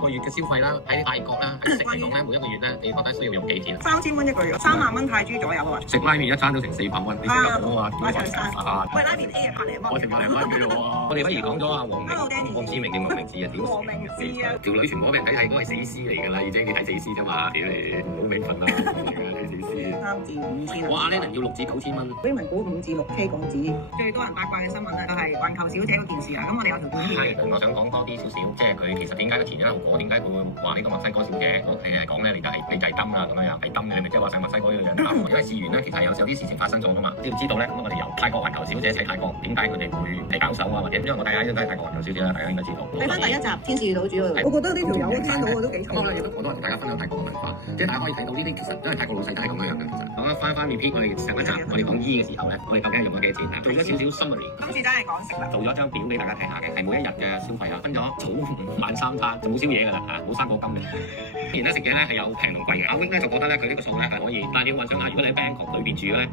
個月嘅消費啦，喺泰國啦，喺食嚟講咧，每一個月咧，你覺得需要用幾錢？3000蚊一個月，3萬蚊泰銖左右啊！食拉麵一餐都成400蚊，你食得好啊？馬場山。喂，拉麵 A 啊，100零蚊。我食100零蚊嘅喎。我哋不如講咗阿黃明，黃志明定黃明志啊？屌，黃明志啊！條女全部俾人睇係都係死屍嚟㗎啦，已經你睇死屍啫嘛，屌你，唔好興奮啦，睇死屍。3至5千。我阿 Lennon 要6至9千蚊。居民股5至6K 港紙。最多人八卦嘅新聞咧，就係環球小姐嗰件事啊！咁我哋有條短片。係，我想講多啲少少，即係佢其實點解個前因後果，點解佢會話呢個墨西哥小姐？你係講咧，你就係燈啦咁樣樣，係燈嘅，你咪即係話晒墨西哥呢個樣啦。因為事緣咧，其實有啲事情發生咗㗎嘛，知唔知道咧？咁我哋由泰國環球小姐睇泰國，點解佢哋會嚟搞手啊？或者因為我大家都係泰國環球小姐啦，大家應該知道。睇翻第1集天使島主嗰度，我覺得呢條友聽到我都幾錯。咁咧，我都係同大家分享泰國嘅文化，即係大家可以睇到呢啲其實因為泰國老細都係咁樣樣嘅。其實講翻 repeat 我哋上一集我哋講醫嘅時候咧，我哋究竟係用咗幾多錢？做咗少少 summary。今次真係講食啦，做咗張表俾大家睇下嘅，係每一日嘅消費啊，分咗早午晚3餐，就冇宵夜㗎啦嚇，冇生果金嘅。當然咧食嘢咧係有平同貴嘅，阿 Wing 咧就覺得咧佢呢個數咧係可以，但係你要幻想下，如果你喺 Bangkok 裏邊住咧。